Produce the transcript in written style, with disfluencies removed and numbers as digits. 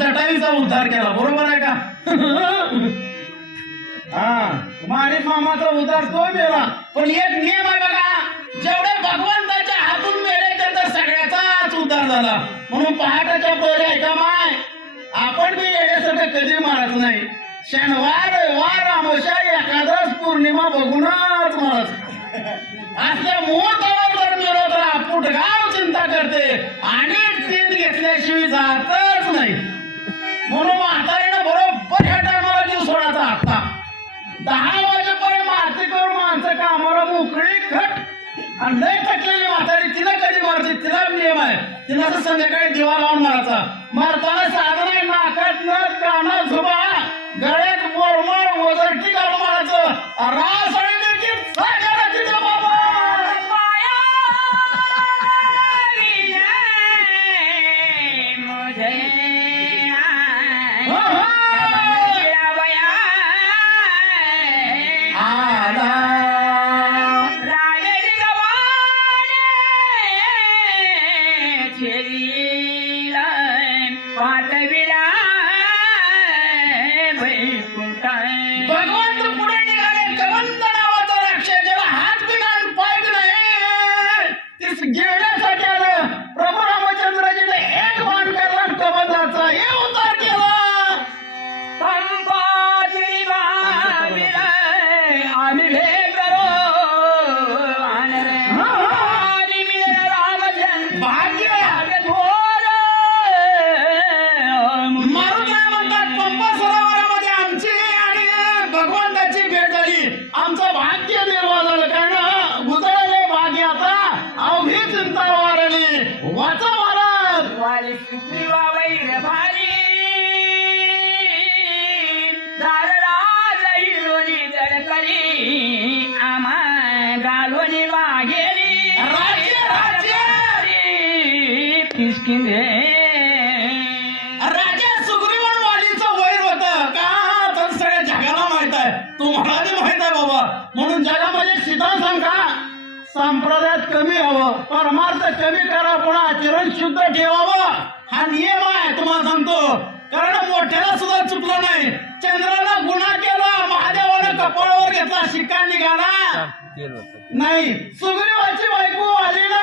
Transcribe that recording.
जटाईचा उद्धार केला, बरोबर आहे का? हा, माणिक मामाचा उद्धार तो केला, पण एक नियम आहे बघा, जेवढे भगवंताच्या हातून मेले तर सगळ्याचाच उद्धार झाला. म्हणून पहाटाच्या पहिले ऐका माय, आपण बी येण्यासाठी कधी मारत नाही. शनिवार रविवार अमावस्या एकादश पौर्णिमा बघूनच मारत. असल्या मुहूर्तावर जर मिळव तर आपुट गाव चिंता करते आणि तीन घेतल्याशिवाय जातच नाही. म्हणून म्हातारीनं बरोबर ह्या टायमाला जीव सोडायचा. आता 10 वाजेपर्यंत आरती करून माणसं कामाला मोकळी खट आणि लय थकलेली म्हातारी तिला कधी मारते, तिला नियम आहे, तिला तर संध्याकाळी दिवा लावून मारायचा. मारताना साधन आहे, नाकात नथ, कानात झुबा, गळ्यात बोरमाळ, वजरटी घालून मारायचं. रास आणि देखील सागरा तिथं बाबा भगवंत पुढे निघाले. कबंद नावाचा राक्षस ज्याला हात बी नाही पाय बी नाही, ते गिळण्यासाठी आलं. प्रभू रामचंद्रजीने एक बाण केला, कबंदाचा हे उद्धार केला. आम्ही भेट करो भाग्य मारून म्हणतात. पंपा सरोवरामध्ये आमची आणि भगवंताची भेट झाली. आमचं भाग्य निर्माण झालं, कारण गुजरले भाग्य आता अवघी चिंता वारली. वाचा महाराज वाली सुखी वावैर भारी दारला लईलोनी दडकली आम्हा गालोनी वागेली राज्य राज्य किसकिंदे राजा सुग्रीवन वालीचं वैर होतं का तर सगळ्या जगाला माहित आहे, तुम्हाला बी माहित आहे बाबा. म्हणून जगामध्ये सिद्धांत सांगा, संप्रदायात कमी हवं, परमार्थ कमी करा, पुन्हा आचरण शुद्ध ठेवावं. हा नियम आहे तुम्हाला सांगतो. कारण मोठ्याला सुद्धा चुकलं नाही. चंद्राला गुन्हा केला, महादेवानं कपाळावर घेतला, शिक्का निघाला नाही. सुग्रीवाची बायको आली नाही.